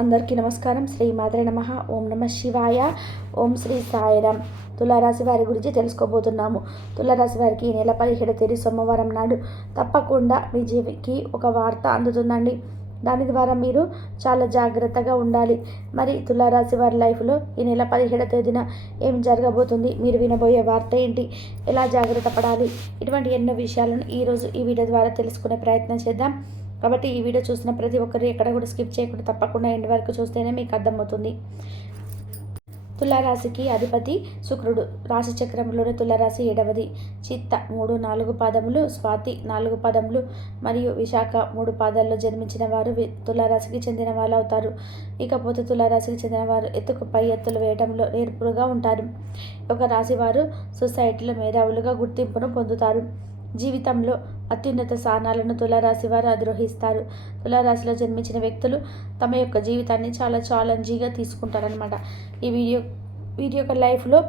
అందరికీ నమస్కారం. శ్రీ మాత్రే నమ. ఓం నమ శివాయ. ఓం శ్రీ సాయిరామ్ తులారాశి వారి గురించి తెలుసుకోబోతున్నాము. తులారాశి వారికి ఈ నెల పదిహేడు తేదీ సోమవారం నాడు తప్పకుండా మీ జీవికి ఒక వార్త అందుతుందండి. దాని ద్వారా మీరు చాలా జాగ్రత్తగా ఉండాలి. మరి తులారాశి వారి లైఫ్లో ఈ నెల పదిహేడవ తేదీన ఏం జరగబోతుంది? మీరు వినబోయే వార్త ఏంటి? ఎలా జాగ్రత్త పడాలి? ఇటువంటి ఎన్నో విషయాలను ఈరోజు ఈ వీడియో ద్వారా తెలుసుకునే ప్రయత్నం చేద్దాం. కాబట్టి ఈ వీడియో చూసిన ప్రతి ఒక్కరు ఎక్కడ కూడా స్కిప్ చేయకుండా తప్పకుండా ఎండ్ వరకు చూస్తేనే మీకు అర్థమవుతుంది. తులారాశికి అధిపతి శుక్రుడు. రాశి చక్రంలోని తులారాశి ఏడవది. చిత్త మూడు నాలుగు పాదములు స్వాతి నాలుగు పదములు మరియు విశాఖ మూడు పాదాల్లో జన్మించిన వారు తులారాశికి చెందిన వాళ్ళు అవుతారు. ఇకపోతే తులారాశికి చెందిన వారు ఎత్తుకు పై ఎత్తులు వేయడంలో నేర్పులుగా ఉంటారు. ఒక రాశి వారు సొసైటీలో మేధావులుగా గుర్తింపును పొందుతారు. జీవితంలో అత్యున్నత స్థానాలను తులారాశి వారు అధిరోహిస్తారు తులారాశిలో జన్మించిన వ్యక్తులు తమ యొక్క జీవితాన్ని చాలా ఛాలెంజీగా తీసుకుంటారనమాట ఈ వీడియో వీరి యొక్క లైఫ్లో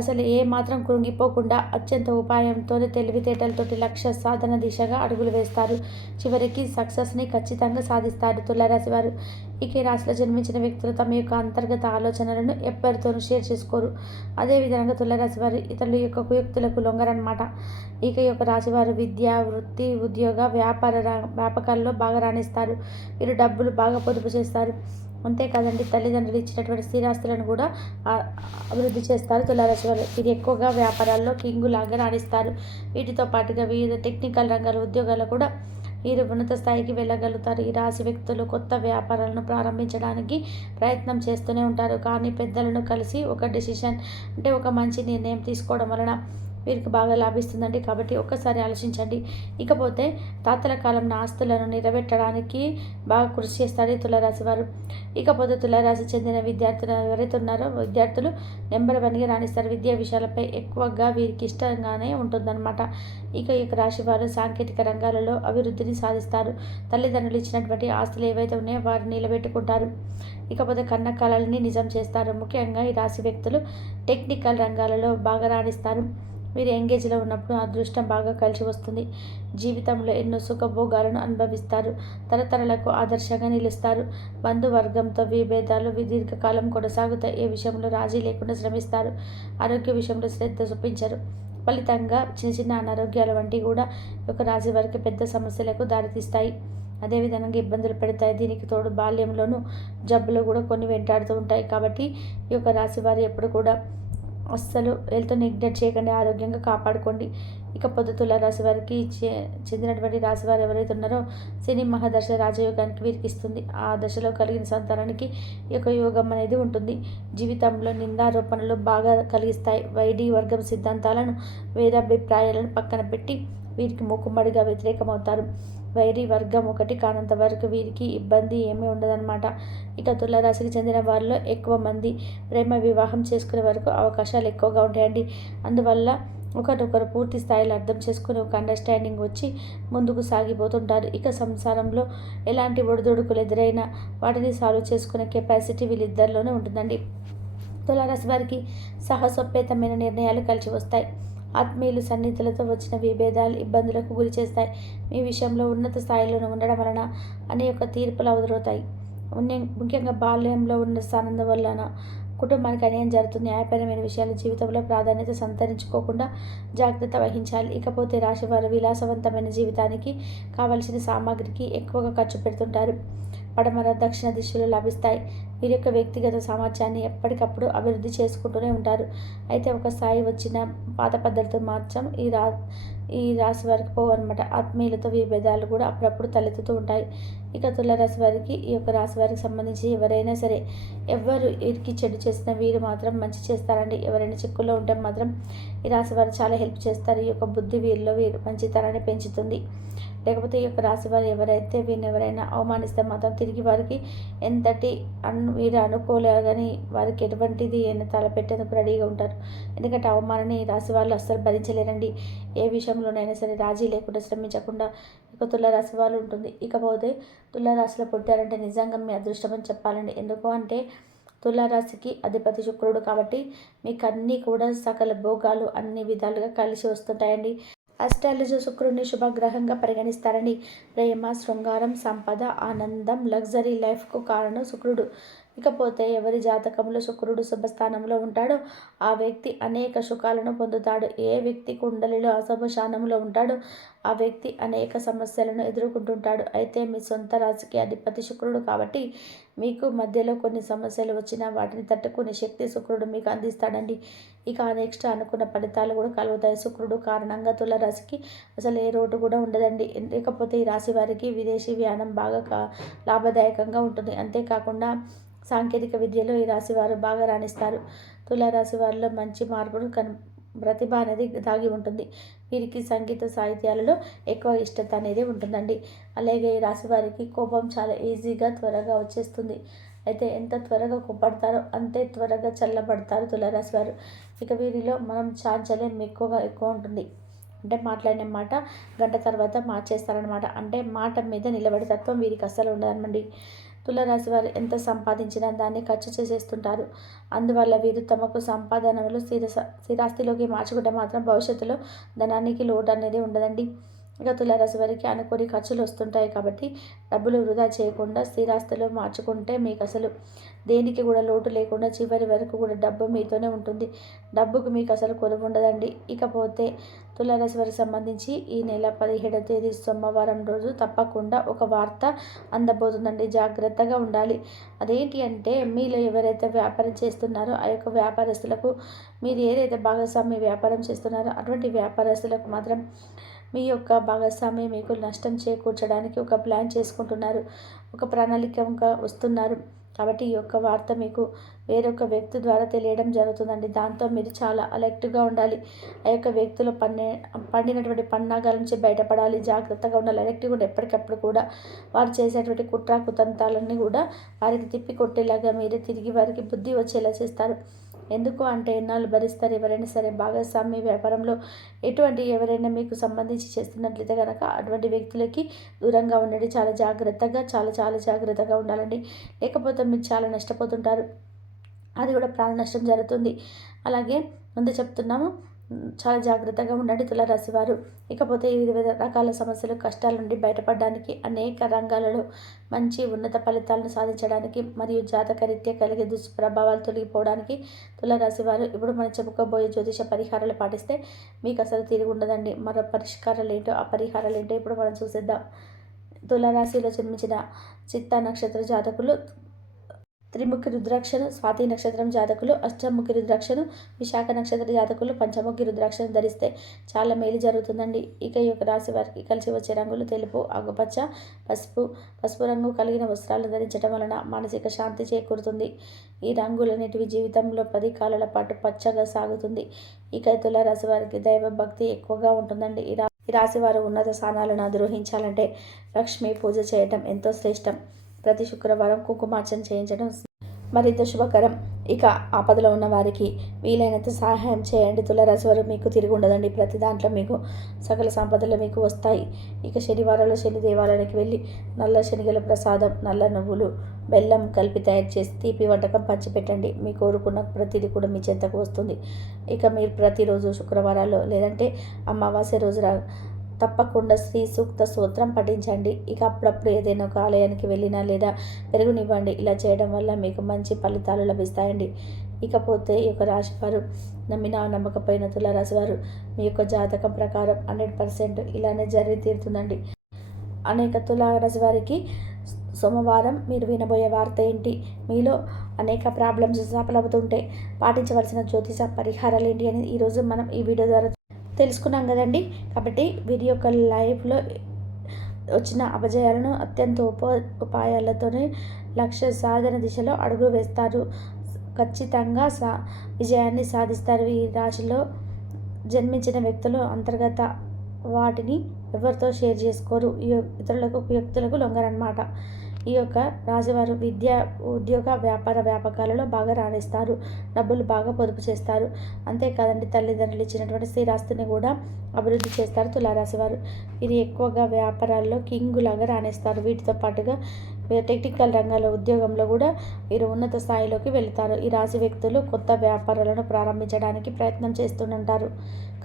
అసలు ఏ మాత్రం కృంగిపోకుండా అత్యంత ఉపాయంతో తెలివితేటలతోటి లక్ష్య సాధన దిశగా అడుగులు వేస్తారు. చివరికి సక్సెస్ని ఖచ్చితంగా సాధిస్తారు తులారాశి వారు. ఇక రాశిలో జన్మించిన వ్యక్తులు తమ యొక్క అంతర్గత ఆలోచనలను ఎప్పటితోనూ షేర్ చేసుకోరు. అదేవిధంగా తులారాశి వారు ఇతరుల యొక్క కుయుక్తులకు లొంగరనమాట ఇక యొక్క రాశివారు విద్య వృత్తి ఉద్యోగ వ్యాపార వ్యాపకాల్లో బాగా రాణిస్తారు. వీరు డబ్బులు బాగా పొదుపు చేస్తారు. అంతేకాదండి తల్లిదండ్రులు ఇచ్చినటువంటి స్థిరాస్తులను కూడా అభివృద్ధి చేస్తారు. తులారాశి వారు. ఇది ఎక్కువగా వ్యాపారాల్లో కింగు లాగా రాణిస్తారు. వీటితో పాటుగా వివిధ టెక్నికల్ రంగాల ఉద్యోగాలు కూడా వీరు ఉన్నత స్థాయికి వెళ్ళగలుగుతారు. ఈ రాశి వ్యక్తులు కొత్త వ్యాపారాలను ప్రారంభించడానికి ప్రయత్నం చేస్తూనే ఉంటారు. కానీ పెద్దలను కలిసి ఒక డెసిషన్ అంటే ఒక మంచి నిర్ణయం తీసుకోవడం వలన వీరికి బాగా లాభిస్తుందండి. కాబట్టి ఒక్కసారి ఆలోచించండి. ఇకపోతే తాతల కాలం ఆస్తులను నిలబెట్టడానికి బాగా కృషి చేస్తారు తులరాశి వారు. ఇకపోతే తులరాశి చెందిన విద్యార్థులు ఎవరైతే ఉన్నారో విద్యార్థులు నెంబర్ వన్గా రాణిస్తారు. విద్యా విషయాలపై ఎక్కువగా వీరికి ఇష్టంగానే ఉంటుందన్నమాట. ఇక ఈ రాశి వారు సాంకేతిక రంగాలలో అభివృద్ధిని సాధిస్తారు. తల్లిదండ్రులు ఇచ్చినటువంటి ఆస్తులు ఏవైతే ఉన్నాయో వారిని నిలబెట్టుకుంటారు. ఇకపోతే కన్న కళల్ని నిజం చేస్తారు. ముఖ్యంగా ఈ రాశి వ్యక్తులు టెక్నికల్ రంగాలలో బాగా రాణిస్తారు. మీరు ఎంగేజ్లో ఉన్నప్పుడు అదృష్టం బాగా కలిసి వస్తుంది. జీవితంలో ఎన్నో సుఖభోగాలను అనుభవిస్తారు. తరతరాలకు ఆదర్శంగా నిలుస్తారు. బంధువర్గంతో విభేదాలు దీర్ఘకాలం కొనసాగుతాయి. ఏ విషయంలో రాజీ లేకుండా శ్రమిస్తారు. ఆరోగ్య విషయంలో శ్రద్ధ చూపించరు. ఫలితంగా చిన్న చిన్న అనారోగ్యాల వంటివి కూడా ఒక రాశి వారికి పెద్ద సమస్యలకు దారితీస్తాయి. అదేవిధంగా ఇబ్బందులు పెడతాయి. దీనికి తోడు బాల్యంలోనూ జబ్బులు కూడా కొన్ని వెంటాడుతూ ఉంటాయి. కాబట్టి ఈ యొక్క రాశి వారు ఎప్పుడు కూడా అస్సలు హెల్త్ నెగ్లెక్ట్ చేయకండి ఆరోగ్యంగా కాపాడుకోండి. ఇక పొద్దుతుల రాశి వారికి చెందినటువంటి రాశి వారు ఎవరైతే ఉన్నారో శని మహాదశ రాజయోగానికి వీరికి ఇస్తుంది ఆ దశలో కలిగిన సంతానానికి ఈ యొక్క యోగం అనేది ఉంటుంది. జీవితంలో నిందారోపణలు బాగా కలిగిస్తాయి. వైడి వర్గం సిద్ధాంతాలను వేదాభిప్రాయాలను పక్కన పెట్టి వీరికి మూకుమ్మడిగా వ్యతిరేకమవుతారు. వైరి వర్గం ఒకటి కానంత వరకు వీరికి ఇబ్బంది ఏమీ ఉండదన్నమాట. ఇక తులరాశికి చెందిన వారిలో ఎక్కువ మంది ప్రేమ వివాహం చేసుకునే వరకు అవకాశాలు ఎక్కువగా ఉంటాయండి. అందువల్ల ఒకరికొకరు పూర్తి స్థాయిలో అర్థం చేసుకుని ఒక అండర్స్టాండింగ్ వచ్చి ముందుకు సాగిపోతుంటారు. ఇక సంసారంలో ఎలాంటి ఒడిదొడుకులు ఎదురైనా వాటిని సాల్వ్ చేసుకునే కెపాసిటీ వీళ్ళిద్దరిలోనే ఉంటుందండి. తులారాశి వారికి సాహసోపేతమైన నిర్ణయాలు కలిసి వస్తాయి. ఆత్మీయులు సన్నిధులతో వచ్చిన విభేదాలు ఇబ్బందులకు గురి చేస్తాయి. మీ విషయంలో ఉన్నత స్థాయిలో ఉండడం వలన అనేక తీర్పులు అవదరవుతాయి ముఖ్యంగా బాల్యంలో ఉన్న స్థానం వలన కుటుంబానికి అన్యాయం జరుగుతుంది. న్యాయపరమైన విషయాలు జీవితంలో ప్రాధాన్యత సంతరించుకోకుండా జాగ్రత్త వహించాలి. ఇకపోతే రాశివారు విలాసవంతమైన జీవితానికి కావలసిన సామాగ్రికి ఎక్కువగా ఖర్చు పెడుతుంటారు. పడమర దక్షిణ దిశలో లభిస్తాయి. వీరి యొక్క వ్యక్తిగత సామర్థ్యాన్ని ఎప్పటికప్పుడు అభివృద్ధి చేసుకుంటూనే ఉంటారు. అయితే ఒక స్థాయి వచ్చిన పాత పద్ధతితో మాత్రం ఈ రా ఈ రాశి వారికి పోవన్నమాట. ఆత్మీయులతో విభేదాలు కూడా అప్పుడప్పుడు తలెత్తుతూ ఉంటాయి. ఇక తులరాశి వారికి ఈ యొక్క రాశి వారికి సంబంధించి ఎవరైనా సరే ఎవరు వీరికి చెడు చేసిన వీరు మాత్రం మంచి చేస్తారండి. ఎవరైనా చిక్కుల్లో ఉంటే మాత్రం ఈ రాశి వారు చాలా హెల్ప్ చేస్తారు. ఈ యొక్క బుద్ధి వీరిలో వీరు మంచితనాన్ని పెంచుతుంది. లేకపోతే ఈ యొక్క రాశి వారు ఎవరైతే వీరిని ఎవరైనా అవమానిస్తే మాత్రం తిరిగి వారికి ఎంతటి అను వీరు అనుకోలేదని వారికి ఎటువంటిది తలపెట్టేందుకు రెడీగా ఉంటారు. ఎందుకంటే అవమానాన్ని రాశి వాళ్ళు అస్సలు భరించలేరండి. ఏ విషయంలోనైనా సరే రాజీ లేకుండా శ్రమించకుండా ఇక తులారాశి వాళ్ళు ఉంటుంది. ఇకపోతే తులారాశిలో పుట్టారంటే నిజంగా మీ అదృష్టం అని చెప్పాలండి. ఎందుకు అంటే తులారాశికి అధిపతి శుక్రుడు కాబట్టి మీకు అన్నీ కూడా సకల భోగాలు అన్ని విధాలుగా కలిసి వస్తుంటాయండి. అస్ట్రాలజీ శుక్రుడిని శుభగ్రహంగా పరిగణిస్తారని ప్రేమ శృంగారం సంపద ఆనందం లగ్జరీ లైఫ్కు కారణం శుక్రుడు. ఇకపోతే ఎవరి జాతకంలో శుక్రుడు శుభస్థానంలో ఉంటాడో ఆ వ్యక్తి అనేక సుఖాలను పొందుతాడు. ఏ వ్యక్తి కుండలిలో అశుభ ఉంటాడో ఆ వ్యక్తి అనేక సమస్యలను ఎదుర్కొంటుంటాడు. అయితే మీ సొంత రాశికి అధిపతి శుక్రుడు కాబట్టి మీకు మధ్యలో కొన్ని సమస్యలు వచ్చినా వాటిని తట్టుకునే శక్తి శుక్రుడు మీకు అందిస్తాడండి. ఇక నెక్స్ట్ అనుకున్న ఫలితాలు కూడా కలుగుతాయి. శుక్రుడు కారణంగా తుల రాశికి అసలు ఏ రోడ్డు కూడా ఉండదండి. లేకపోతే ఈ రాశి వారికి విదేశీ వ్యానం బాగా లాభదాయకంగా ఉంటుంది. అంతేకాకుండా సాంకేతిక విద్యలో ఈ రాశి వారు బాగా రాణిస్తారు. తులారాశి వారిలో మంచి మార్పును కన్ ప్రతిభ అనేది దాగి ఉంటుంది. వీరికి సంగీత సాహిత్యాలలో ఎక్కువ ఇష్టత అనేది ఉంటుందండి. అలాగే ఈ రాశి వారికి కోపం చాలా ఈజీగా త్వరగా వచ్చేస్తుంది. అయితే ఎంత త్వరగా కోపడతారో అంతే త్వరగా చల్లబడతారు తులారాశి వారు. ఇక వీరిలో మనం చాంచల్యం ఎక్కువగా ఎక్కువ ఉంటుంది. అంటే మాట్లాడిన మాట గంట తర్వాత మార్చేస్తారనమాట అంటే మాట మీద నిలబడే తత్వం వీరికి అస్సలు ఉండదనమండి. తులరాశి వారు ఎంత సంపాదించినా దాన్ని ఖర్చు చేసేస్తుంటారు. అందువల్ల వీరు తమకు సంపాదనలు స్థిర స్థిరాస్తిలోకి మార్చుకుంటే మాత్రం భవిష్యత్తులో ధనానికి లోటు అనేది ఉండదండి. ఇక తులారాశి వారికి అనుకోని ఖర్చులు వస్తుంటాయి కాబట్టి డబ్బులు వృధా చేయకుండా స్థిరాస్తులు మార్చుకుంటే మీకు అసలు దేనికి కూడా లోటు లేకుండా చివరి వరకు కూడా డబ్బు మీతోనే ఉంటుంది. డబ్బుకు మీకు అసలు కొలువు ఉండదండి. ఇకపోతే తులారాశి వారికి సంబంధించి ఈ నెల పదిహేడవ తేదీ సోమవారం రోజు తప్పకుండా ఒక వార్త అందబోతుందండి. జాగ్రత్తగా ఉండాలి. అదేంటి అంటే మీలో ఎవరైతే వ్యాపారం చేస్తున్నారో ఆ యొక్క వ్యాపారస్తులకు మీరు ఏదైతే భాగస్వామి వ్యాపారం చేస్తున్నారో అటువంటి వ్యాపారస్తులకు మాత్రం మీ యొక్క భాగస్వామి మీకు నష్టం చేకూర్చడానికి ఒక ప్లాన్ చేసుకుంటున్నారు. ఒక ప్రణాళికగా వస్తున్నారు. కాబట్టి ఈ యొక్క వార్త మీకు వేరొక వ్యక్తి ద్వారా తెలియడం జరుగుతుందండి. దాంతో మీరు చాలా అలర్ట్గా ఉండాలి. ఆ యొక్క వ్యక్తులు పన్నే పండినటువంటి పన్నాగాల నుంచి బయటపడాలి. జాగ్రత్తగా ఉండాలి. అలర్ట్గా ఉండి ఎప్పటికప్పుడు కూడా వారు చేసేటువంటి కుట్ర కుతంత్రాలన్నీ కూడా వారికి తిప్పి కొట్టేలాగా మీరే తిరిగి వారికి బుద్ధి వచ్చేలా చేస్తారు. ఎందుకు అంటే ఎన్నాళ్ళు భరిస్తారు? ఎవరైనా సరే భాగస్వామి వ్యాపారంలో ఎటువంటి ఎవరైనా మీకు సంబంధించి చేస్తున్నట్లయితే కనుక అటువంటి వ్యక్తులకి దూరంగా ఉండండి. చాలా జాగ్రత్తగా చాలా చాలా జాగ్రత్తగా ఉండాలండి. లేకపోతే మీరు చాలా నష్టపోతుంటారు. అది కూడా ప్రాణ నష్టం జరుగుతుంది. అలాగే ముందు చెప్తున్నాము చాలా జాగ్రత్తగా ఉండండి తులారాశి వారు. ఇకపోతే వివిధ రకాల సమస్యలు కష్టాల నుండి బయటపడడానికి అనేక రంగాలలో మంచి ఉన్నత ఫలితాలను సాధించడానికి మరియు జాతకరీత్యా కలిగే దుష్ప్రభావాలు తొలగిపోవడానికి తులారాశి వారు ఇప్పుడు మనం చెప్పుకోబోయే జ్యోతిష పరిహారాలు పాటిస్తే మీకు అసలు తిరిగి ఉండదండి. మరో పరిష్కారాలు ఏంటో ఆ పరిహారాలు ఏంటో ఇప్పుడు మనం చూసేద్దాం. తులారాశిలో జన్మించిన చిత్తా నక్షత్ర జాతకులు త్రిముఖి రుద్రాక్షను స్వాతి నక్షత్రం జాతకులు అష్టముఖి రుద్రాక్షను విశాఖ నక్షత్ర జాతకులు పంచముఖి రుద్రాక్షను ధరిస్తే చాలా మేలు జరుగుతుందండి. ఇక ఈ యొక్క రాశి వారికి కలిసి వచ్చే రంగులు తెలుపు ఆకుపచ్చ పసుపు పసుపు రంగు కలిగిన వస్త్రాలు ధరించడం వలన మానసిక శాంతి చేకూరుతుంది. ఈ రంగులనేటివి జీవితంలో పది కాలాల పాటు పచ్చగా సాగుతుంది. ఇక తులారాశి వారికి దైవ భక్తి ఎక్కువగా ఉంటుందండి. ఈ రా ఈ రాశి వారు ఉన్నత స్థానాలను అధిరోహించాలంటే లక్ష్మీ పూజ చేయటం ఎంతో శ్రేష్టం. ప్రతి శుక్రవారం కుంకుమార్చన చేయించడం మరింత శుభకరం. ఇక ఆపదలో ఉన్న వారికి వీలైనంత సహాయం చేయండి. తులరాశి వారు మీకు తిరిగి ఉండదండి. ప్రతి దాంట్లో మీకు సకల సంపదలు మీకు వస్తాయి. ఇక శనివారంలో శని దేవాలయానికి వెళ్ళి నల్ల శనిగల ప్రసాదం నల్ల నువ్వులు బెల్లం కలిపి తయారు చేసి తీపి వంటకం పంచిపెట్టండి. మీ కోరుకున్న ప్రతిదీ కూడా మీ చెంతకు వస్తుంది. ఇక మీరు ప్రతిరోజు శుక్రవారాల్లో లేదంటే అమావాస్య రోజు రా తప్పకుండా శ్రీ సూక్త సూత్రం పఠించండి. ఇక అప్పుడప్పుడు ఏదైనా ఒక ఆలయానికి వెళ్ళినా లేదా పెరుగునివ్వండి. ఇలా చేయడం వల్ల మీకు మంచి ఫలితాలు లభిస్తాయండి. ఇకపోతే ఈ యొక్క రాశివారు నమ్మిన నమ్మకపోయిన తులారాశివారు మీ యొక్క జాతకం ప్రకారం హండ్రెడ్ పర్సెంట్ ఇలానే జరిగి తీరుతుందండి. అనేక తులారాశి వారికి సోమవారం మీరు వినబోయే వార్త ఏంటి? మీలో అనేక ప్రాబ్లమ్స్ సఫలవుతుంటే పాటించవలసిన జ్యోతిష పరిహారాలు ఏంటి అని ఈరోజు మనం ఈ వీడియో ద్వారా తెలుసుకున్నాం కదండి. కాబట్టి వీరి యొక్క లైఫ్లో వచ్చిన అపజయాలను అత్యంత ఉప ఉపాయాలతోనే లక్ష్య సాధన దిశలో అడుగు వేస్తారు. ఖచ్చితంగా సా విజయాన్ని సాధిస్తారు. ఈ రాశిలో జన్మించిన వ్యక్తులు అంతర్గత వాటిని ఎవరితో షేర్ చేసుకోరు? ఈ ఇతరులకు వ్యక్తులకు లొంగరనమాట ఈ యొక్క రాశివారు విద్య ఉద్యోగ వ్యాపార వ్యాపకాలలో బాగా రాణిస్తారు. డబ్బులు బాగా పొదుపు చేస్తారు. అంతేకాదండి తల్లిదండ్రులు ఇచ్చినటువంటి స్థిరాస్తిని కూడా అభివృద్ధి చేస్తారు తులారాశి వారు. ఇది ఎక్కువగా వ్యాపారాల్లో కింగ్ లాగా రాణిస్తారు. వీటితో పాటుగా టెక్నికల్ రంగంలో ఉద్యోగంలో కూడా వీరు ఉన్నత స్థాయిలోకి వెళుతారు. ఈ రాశి వ్యక్తులు కొత్త వ్యాపారాలను ప్రారంభించడానికి ప్రయత్నం చేస్తుంటారు.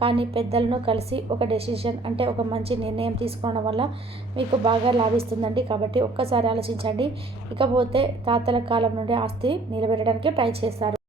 కానీ పెద్దలను కలిసి ఒక డెసిషన్ అంటే ఒక మంచి నిర్ణయం తీసుకోవడం వల్ల మీకు బాగా లాభిస్తుందండి. కాబట్టి ఒక్కసారి ఆలోచించండి. ఇకపోతే తాతల కాలం నుండి ఆస్తి నిలబెట్టడానికి ట్రై చేస్తారు.